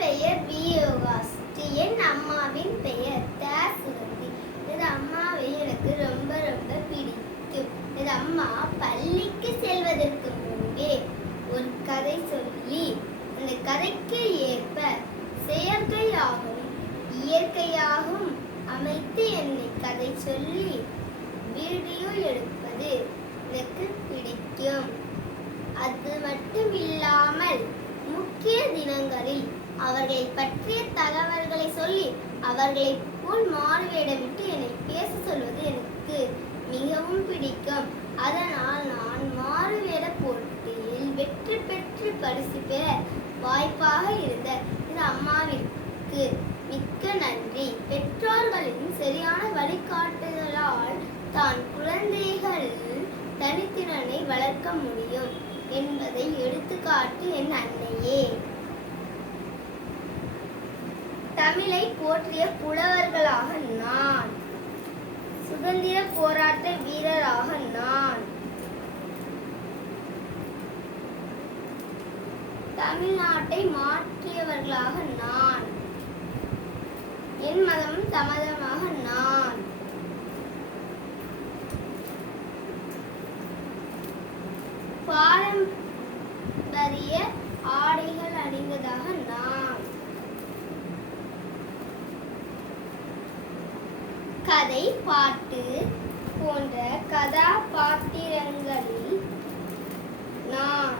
பெயர் வி என் அம்மாவின் பெயர் த சுகந்தி இது அம்மாவை எனக்கு ரொம்ப ரொம்ப பிடிக்கும். இது அம்மா பள்ளிக்கு செல்வதற்கு முன்பே ஒரு கதை சொல்லி அந்த கதைக்கு ஏற்ப செயற்கையாகவும் இயற்கையாகவும் அமைத்து என்னை கதை சொல்லி வீடியோ எடுப்பது எனக்கு பிடிக்கும். அது மட்டும் இல்லாமல் முக்கிய தினங்களில் அவர்களை பற்றிய தகவல்களை சொல்லி அவர்களை போல் மாறுவேடமிட்டு என்னை பேச சொல்வது எனக்கு மிகவும் பிடிக்கும். அதனால் நான் மாறுவேட போட்டியில் வெற்றி பெற்று பரிசு பெற வாய்ப்பாக இருந்த இந்த அம்மாவிற்கு மிக்க நன்றி. பெற்றோர்களின் சரியான வழிகாட்டுதலால் தான் குழந்தைகள் தனித்திறனை வளர்க்க முடியும் என்பதை எடுத்துக்காட்டு என் அன்னையே. தமிழை போற்றிய புலவர்களாக நான். சுதந்திர போராட்ட வீரராக நான். தமிழ்நாட்டை மாற்றியவர்களாக நான். என் மதம் தமதமாக நான். பாரம்பரிய கதை பாட்டு போன்ற கதாபாத்திரங்களில் நான்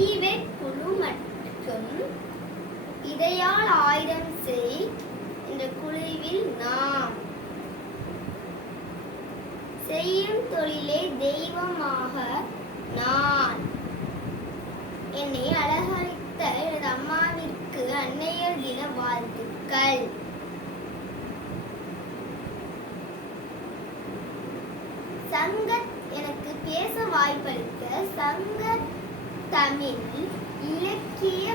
ஈவெட் குழு மற்றும் இதையால் ஆயுதம் செய் என்ற குழுவில் நான் செய்யும் தொழிலே தெய்வமாக நான் என்னை அழகழித்த எனது அம்மாவிற்கு அன்னையர் தின வாழ்த்துக்கள். சங்க எனக்கு பேச வாய்ப்பளிக்க சங்க தமிழ் இலக்கிய